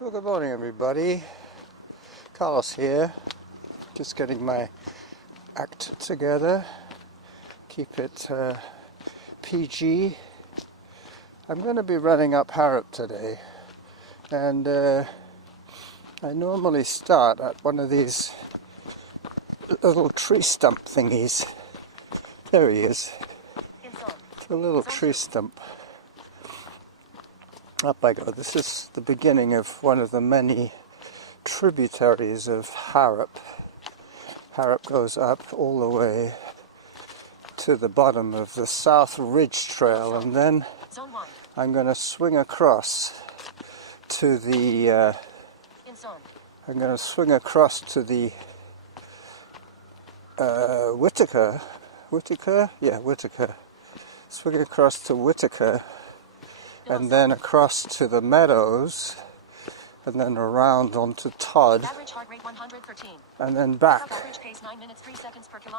So good morning everybody, Carlos here, just getting my act together, keep it PG. I'm going to be running up Harrop today, and I normally start at one of these little tree stump thingies. There he is, a little tree stump. Up I go. This is the beginning of one of the many tributaries of Harrop. Harrop goes up all the way to the bottom of the South Ridge Trail, and then I'm going to swing across to the Whitaker. Swing across to Whitaker, and then across to the meadows, and then around onto Todd, and then back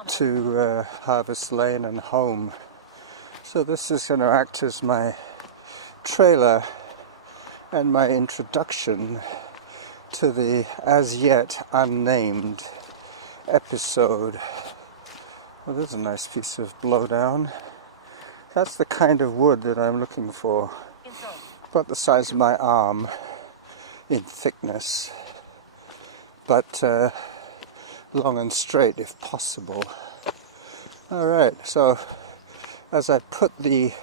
to Harvest Lane and home. So this is going to act as my trailer and my introduction to the as yet unnamed episode. Well, there's a nice piece of blowdown. That's the kind of wood that I'm looking for. About the size of my arm in thickness, but long and straight if possible. Alright, so as I put the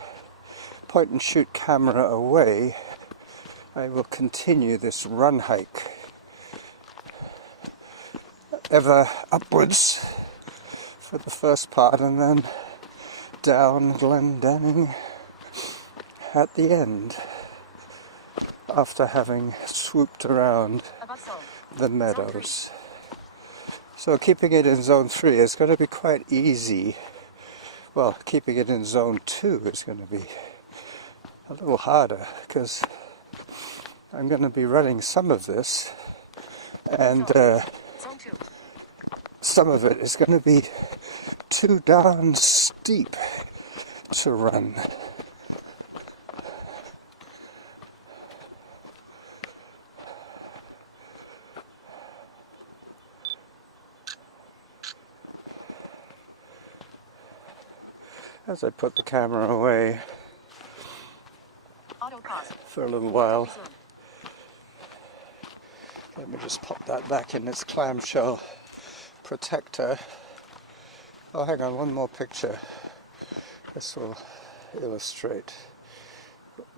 point and shoot camera away, I will continue this run hike ever upwards for the first part, and then down Glendenning at the end, after having swooped around the meadows. So keeping it in zone 3 is going to be quite easy. Well, keeping it in zone 2 is going to be a little harder, because I'm going to be running some of this, and some of it is going to be too darn steep to run. As I put the camera away for a little while, let me just pop that back in its clamshell protector. Oh, hang on, one more picture. This will illustrate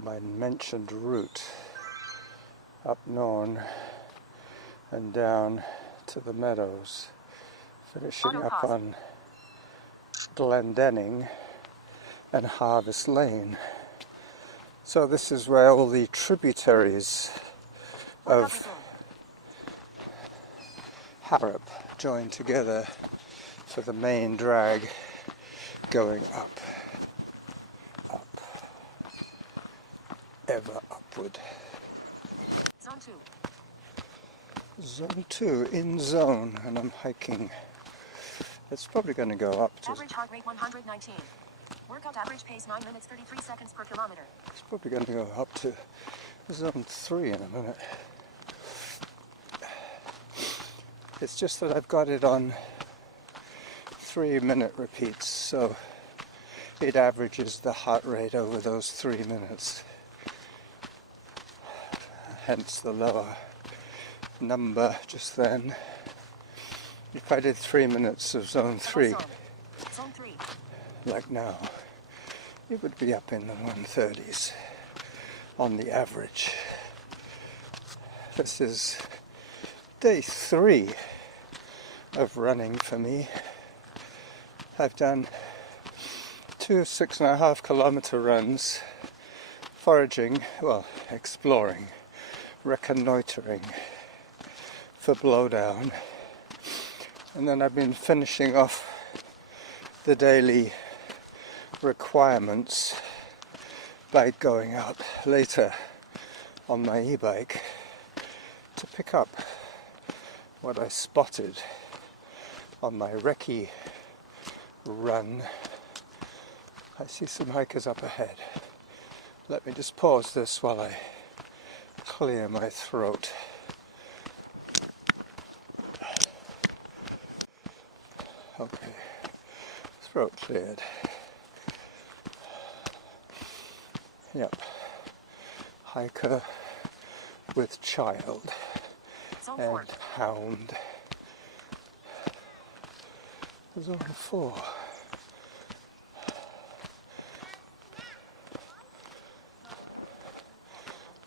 my mentioned route up Norn and down to the meadows, finishing up on Glendenning and Harvest Lane. So this is where all the tributaries of Harrop join together for the main drag going up, ever upward. Zone 2 in zone, and I'm hiking. It's probably going to go up to... Average heart rate 119. Workout average pace 9 minutes 33 seconds per kilometer. It's probably going to go up to zone 3 in a minute. It's just that I've got it on 3-minute repeats, so it averages the heart rate over those 3 minutes. Hence the lower number just then. If I did 3 minutes of zone 3, like now, it would be up in the 130s on the average. This is day 3 of running for me. I've done 2 6.5 kilometer runs, foraging, well, exploring, reconnoitering for blowdown, and then I've been finishing off the daily requirements by going out later on my e-bike to pick up what I spotted on my recce run. I see some hikers up ahead. Let me just pause this while I clear my throat. Okay, throat cleared. Yep, hiker with child and hound. Zone 4.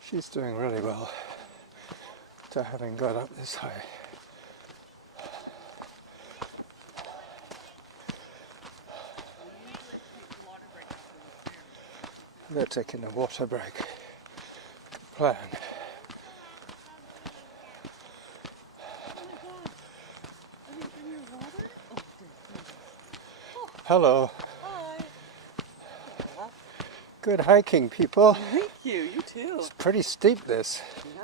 She's doing really well to having got up this high. They're taking a water break. Plan. Hello. Hi. Good hiking, people. Thank you. You too. It's pretty steep, this. Yeah.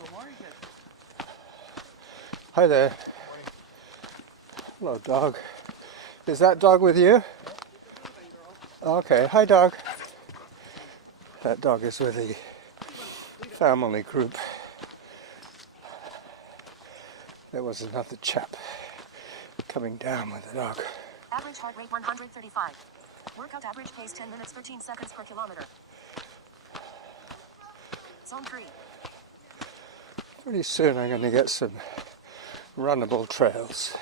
Good morning. Hi there. Hello, dog. Is that dog with you? Okay. Hi, dog. That dog is with the family group. There was another chap coming down with the dog. Average heart rate 135. Workout average pace 10 minutes 13 seconds per kilometer. Zone 3. Pretty soon I'm going to get some runnable trails,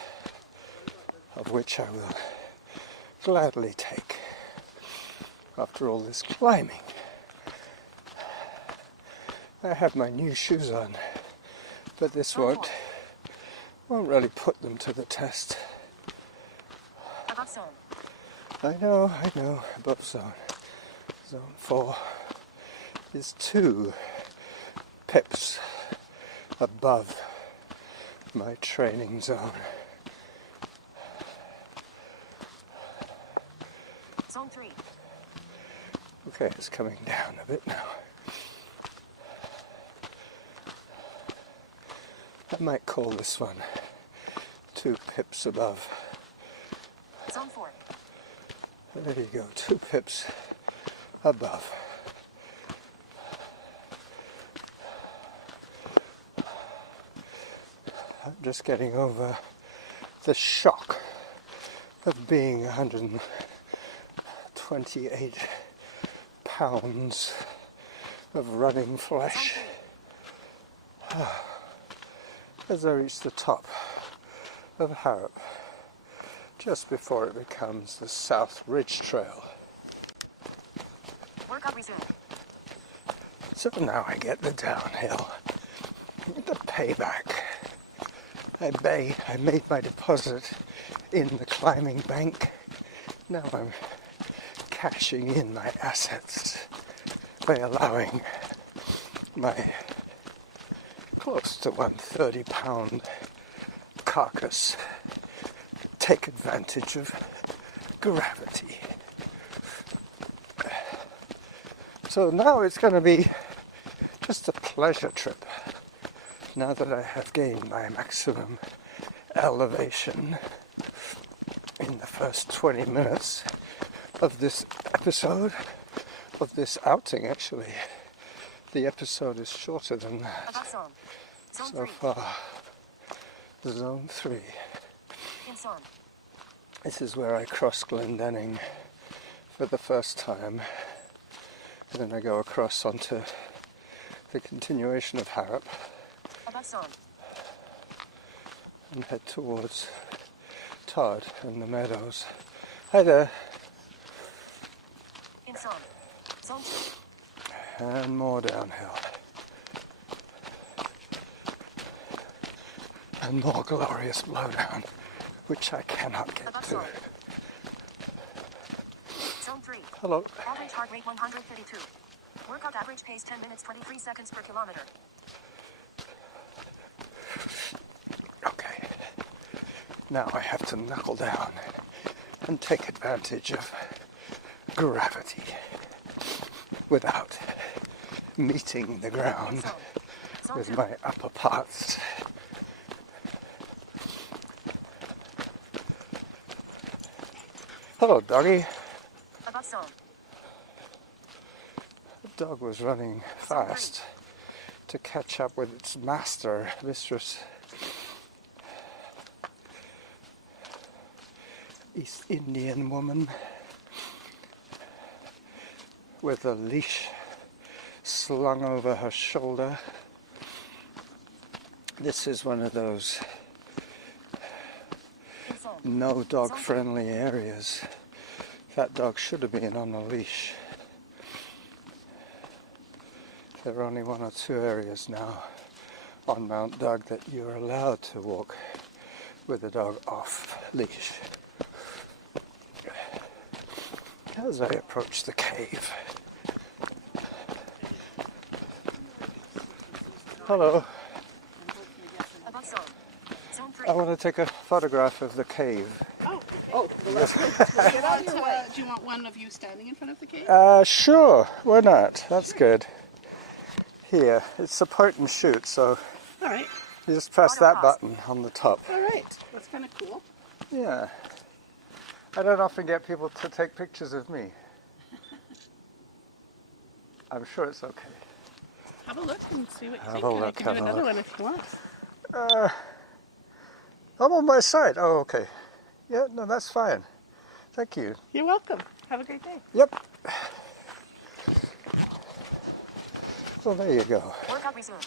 of which I will gladly take after all this climbing. I have my new shoes on, but this won't really put them to the test. Above zone. I know, above zone. Zone 4 is 2 pips above my training zone. Zone 3. Okay, it's coming down a bit now. I might call this one 2 pips above. Zone 4. There you go, 2 pips above. I'm just getting over the shock of being 128 pounds of running flesh. As I reach the top of Harrop, just before it becomes the South Ridge Trail. Workout resumed. So now I get the downhill, the payback. I made my deposit in the climbing bank. Now I'm cashing in my assets by allowing my close to 130-pound carcass take advantage of gravity. So now it's going to be just a pleasure trip. Now that I have gained my maximum elevation in the first 20 minutes of this episode, of this outing actually. The episode is shorter than that. Above zone. Zone So 3. far. Zone 3. In zone. This is where I cross Glendenning for the first time. And then I go across onto the continuation of Harrop Above zone. and head towards Todd and the meadows. Hi there. In zone. Zone 2. And more downhill. And more glorious blowdown, which I cannot get Above to. zone. Zone 3. Hello. Average heart rate 132. Workout average pace 10 minutes 23 seconds per kilometer. Okay. Now I have to knuckle down and take advantage of gravity without meeting the ground Zone. Zone with 2. my upper parts. Hello, doggy. Above zone. dog was running fast to catch up with its mistress. East Indian woman with a leash slung over her shoulder. This is one of those no dog friendly areas. That dog should have been on a leash. There are only 1 or 2 areas now on Mount Doug that you're allowed to walk with the dog off leash. As I approach the cave. Hello. I want to take a photograph of the cave. Oh, do you want one of you standing in front of the cave? Sure. Why not? That's good. Here, it's a point and shoot, so All right. you just press that button on the top. All right. That's kind of cool. Yeah. I don't often get people to take pictures of me. I'm sure it's okay. Have a look and see what you Have think. a And I look, can do have a another look. one if you want. I'm on my side. Oh, okay. Yeah, no, that's fine. Thank you. You're welcome. Have a great day. Yep. Well, there you go. Workout resumed.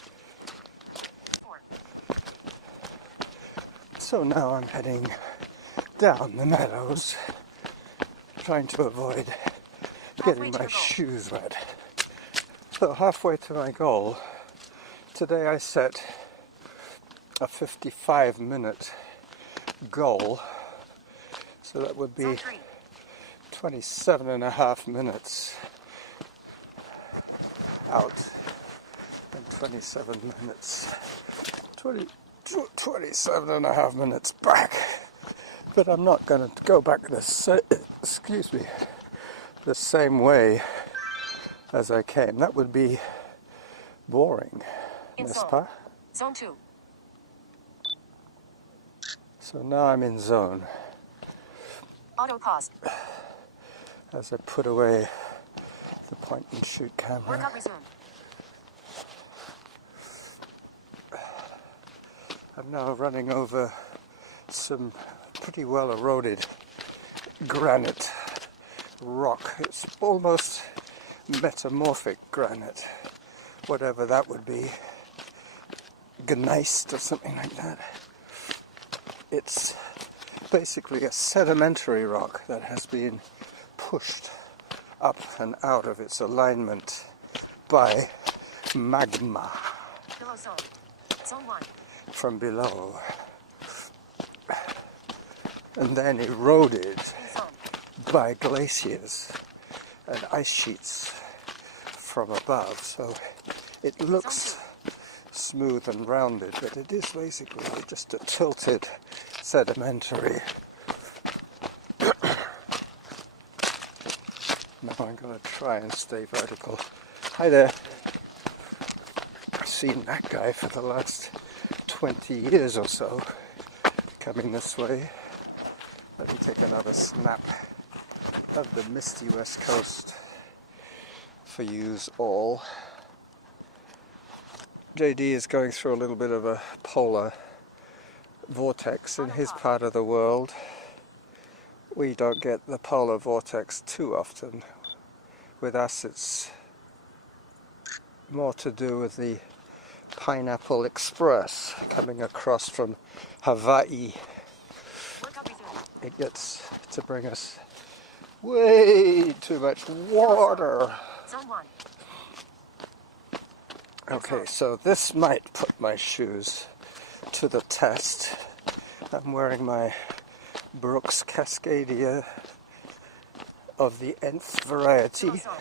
4. So now I'm heading down the meadows, trying to avoid getting my shoes wet. So halfway to my goal, today I set a 55-minute goal, so that would be 27 and a half minutes out and 27 minutes, 27 and a half minutes back. But I'm not going to go back the same way as I came. That would be boring, n'est-ce pas? Zone 2. So now I'm in zone. Auto pause. As I put away the point and shoot camera. Workout resumed. I'm now running over some pretty well eroded granite rock. It's almost metamorphic granite, whatever that would be, gneiss or something like that. It's basically a sedimentary rock that has been pushed up and out of its alignment by magma Below zone. Zone 1. from below, and then eroded In zone. by glaciers and ice sheets from above. So it looks smooth and rounded, but it is basically just a tilted sedimentary. Now I'm going to try and stay vertical. Hi there. I've seen that guy for the last 20 years or so coming this way. Let me take another snap of the misty west coast for yous all. JD is going through a little bit of a polar vortex in his part of the world. We don't get the polar vortex too often. With us it's more to do with the Pineapple Express coming across from Hawaii. Workout resumed. It gets to bring us way too much water. Zone 1. Okay, so this might put my shoes to the test. I'm wearing my Brooks Cascadia of the nth variety. Below zone.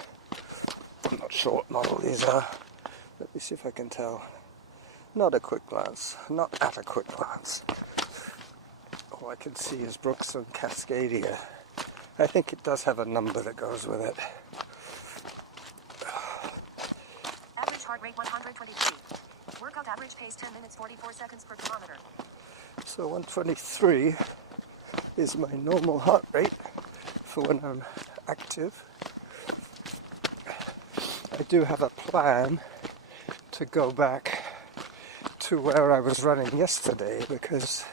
I'm not sure what model these are. Let me see if I can tell. Not a quick glance. Not at a quick glance. All I can see is Brooks and Cascadia. I think it does have a number that goes with it. Average heart rate 123. Workout average pace 10 minutes 44 seconds per kilometer. So 123 is my normal heart rate for when I'm active. do have a plan to go back to where I was running yesterday, because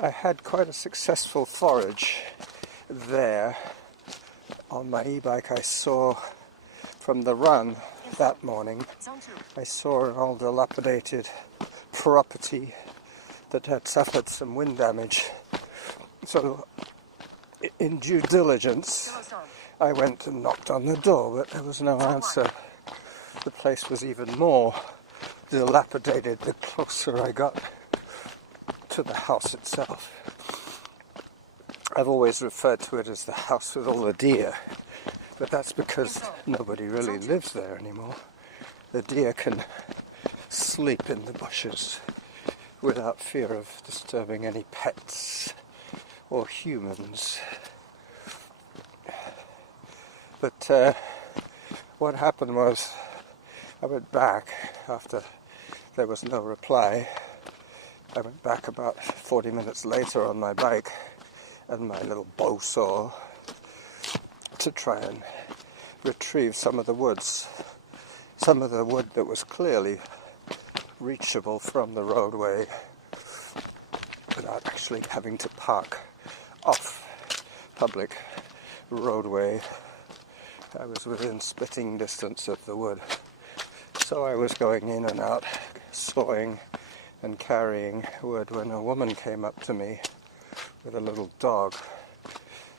I had quite a successful forage there. On my e-bike I saw from the run that morning, Zone 2. I saw an old dilapidated property that had suffered some wind damage. So in due diligence Kilo zone. I went and knocked on the door, but there was no answer. The place was even more dilapidated the closer I got to the house itself. I've always referred to it as the house with all the deer, but that's because nobody really lives there anymore. The deer can sleep in the bushes without fear of disturbing any pets or humans. But what happened was, I went back after there was no reply. I went back about 40 minutes later on my bike and my little bow saw to try and retrieve some of the woods. Some of the wood that was clearly reachable from the roadway without actually having to park off public roadway. I was within spitting distance of the wood. So I was going in and out, sawing and carrying wood, when a woman came up to me with a little dog.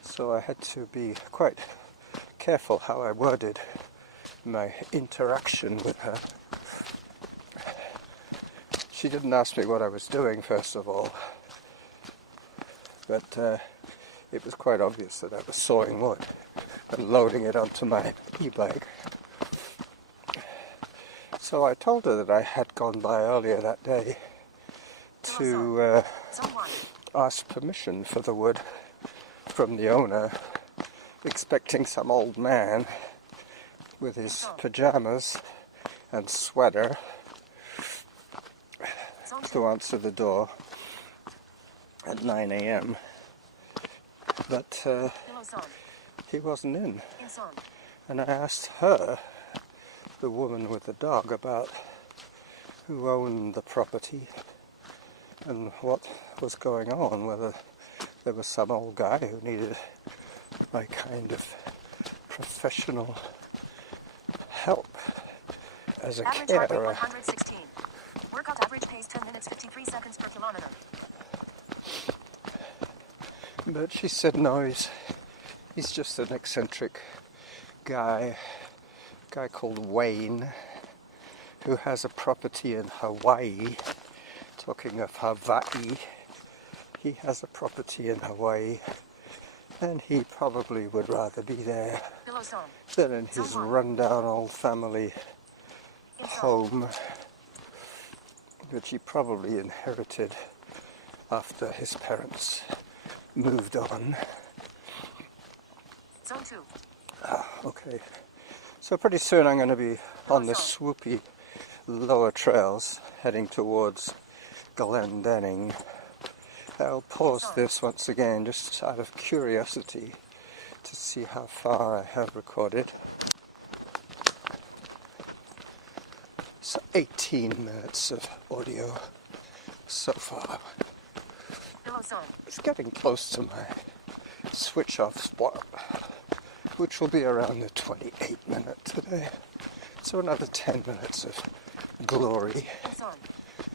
So I had to be quite careful how I worded my interaction with her. She didn't ask me what I was doing, first of all, but it was quite obvious that I was sawing wood and loading it onto my e-bike. So I told her that I had gone by earlier that day to Zone 1. ask permission for the wood from the owner, expecting some old man with his pajamas and sweater Zone 2. to answer the door at 9 a.m. But Kilo zone. he wasn't in. In zone. And I asked her, the woman with the dog, about who owned the property and what was going on, whether there was some old guy who needed my kind of professional help as a Average heart rate carer. 116. Workout average pace 10 minutes 53 seconds per kilometer. But she said no, he's just an eccentric guy called Wayne, who has a property in Hawaii. Talking of Hawaii, he has a property in Hawaii, and he probably would rather be there Kilo zone. than in his rundown old family In zone. home, which he probably inherited after his parents moved on. Zone 2. Okay, so pretty soon I'm going to be on the swoopy lower trails heading towards Glendenning. I'll pause this once again just out of curiosity to see how far I have recorded. So 18 minutes of audio so far. Kilo zone. It's getting close to my switch off spot, which will be around the 28-minute today. So another 10 minutes of glory, In zone.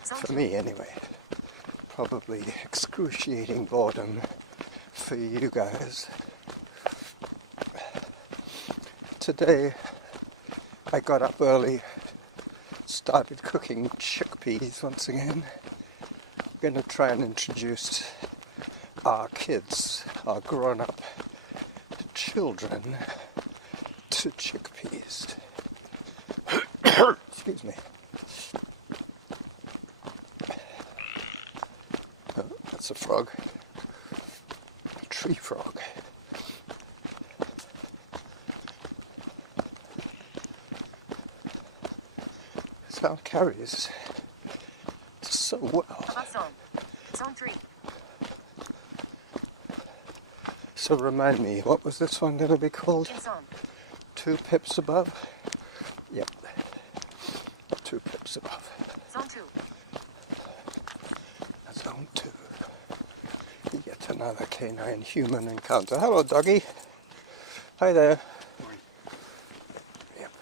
Zone for 2. me anyway. Probably excruciating boredom for you guys. Today I got up early, started cooking chickpeas once again. I'm going to try and introduce our kids, our grown-up children, to chickpeas. Excuse me. Oh, that's a frog. A tree frog. Sound carries so well. Above zone. Zone 3. So remind me, what was this one going to be called? In zone. 2 pips above? Yep. 2 pips above. Zone 2. Zone 2. Yet another canine human encounter. Hello, doggy. Hi there. Yep.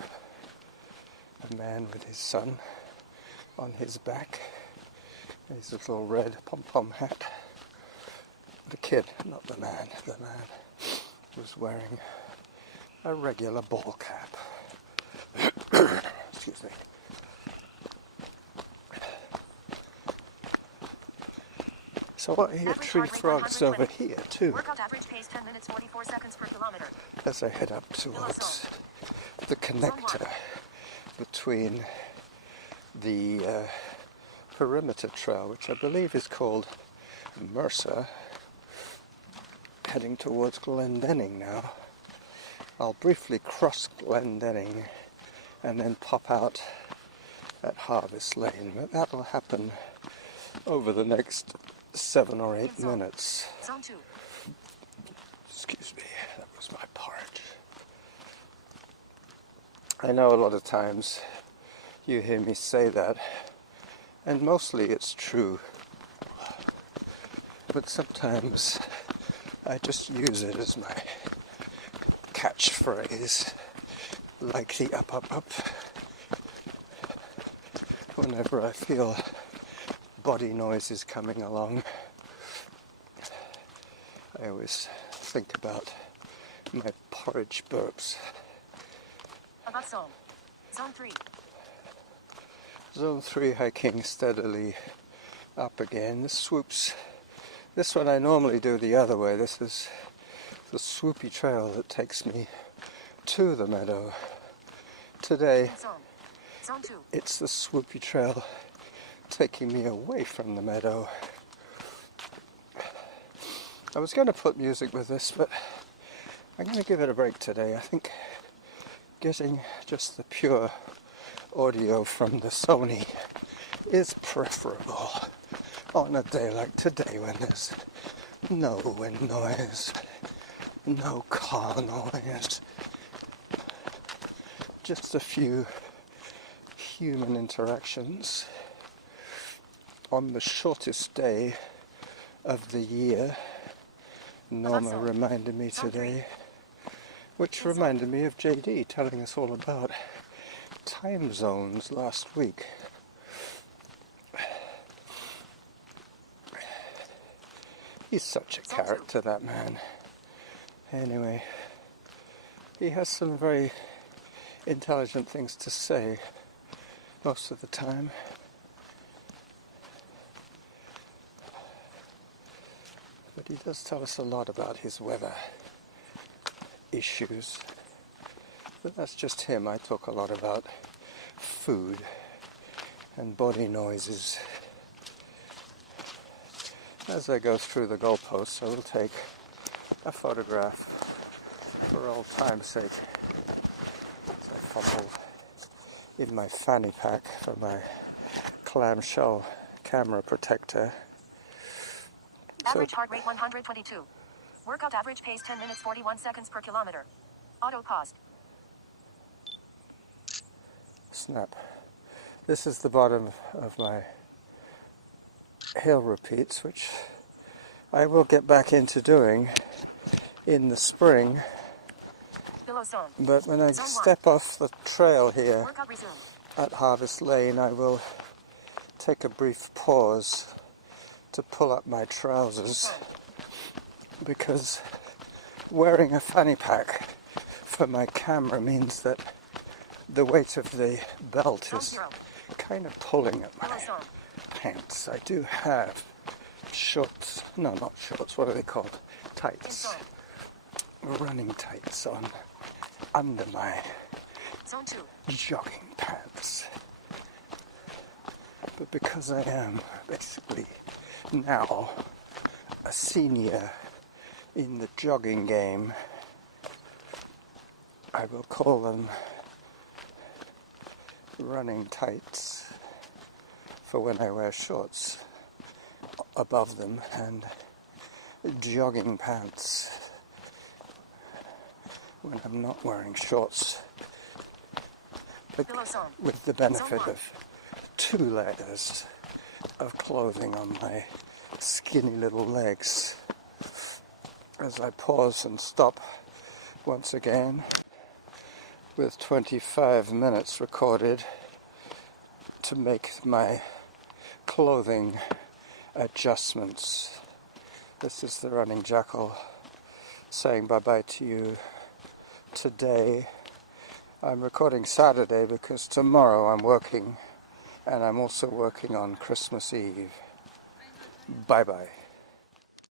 A man with his son on his back. His little red pom-pom hat. The kid, not the man. The man was wearing a regular ball cap. Excuse me. So I hear Average tree heart rate frogs 120. over here too, Workout average pace 10 minutes 44 seconds per kilometer. as I head up towards the connector between the perimeter trail, which I believe is called Mercer, heading towards Glendenning now. I'll briefly cross Glendenning and then pop out at Harvest Lane, but that'll happen over the next 7 or 8 minutes. Zone 2. Excuse me, that was my porridge. I know a lot of times you hear me say that, and mostly it's true, but sometimes I just use it as my catchphrase, like the up, up, up, whenever I feel body noises coming along. I always think about my porridge burps. Above zone. Zone 3. Zone 3 hiking steadily up again. This swoops. This one I normally do the other way. This is the swoopy trail that takes me to the meadow. Today Zone. Zone 2. it's the swoopy trail taking me away from the meadow. I was going to put music with this, but I'm going to give it a break today. I think getting just the pure audio from the Sony is preferable on a day like today when there's no wind noise, no car noise, just a few human interactions on the shortest day of the year. Norma reminded me today, which reminded me of JD telling us all about time zones last week. He's such a character, that man. Anyway, he has some very intelligent things to say most of the time. But he does tell us a lot about his weather issues. But that's just him. I talk a lot about food and body noises. As I go through the goalposts, I will take a photograph for old time's sake. As I fumble in my fanny pack for my clamshell camera protector. Average heart rate 122. Workout average pace 10 minutes 41 seconds per kilometer. Auto paused. Snap. This is the bottom of my hill repeats, which I will get back into doing in the spring. Below zone. But when I Zone step off the trail here Workout resumed. at Harvest Lane, I will take a brief pause to pull up my trousers, because wearing a fanny pack for my camera means that the weight of the belt Zone is 0. kind of pulling at my Below zone. pants. I do have shorts, no, not shorts, what are they called? In Tights. zone. Running tights on under my Zone 2. jogging pants. But because I am basically now a senior in the jogging game, I will call them running tights for when I wear shorts above them, and jogging pants when I'm not wearing shorts. Below song. with the benefit of 2 layers of clothing on my skinny little legs. As I pause and stop once again with 25 minutes recorded to make my clothing adjustments. This is the Running Jackal saying bye-bye to you today. I'm recording Saturday because tomorrow I'm working, and I'm also working on Christmas Eve. Bye-bye.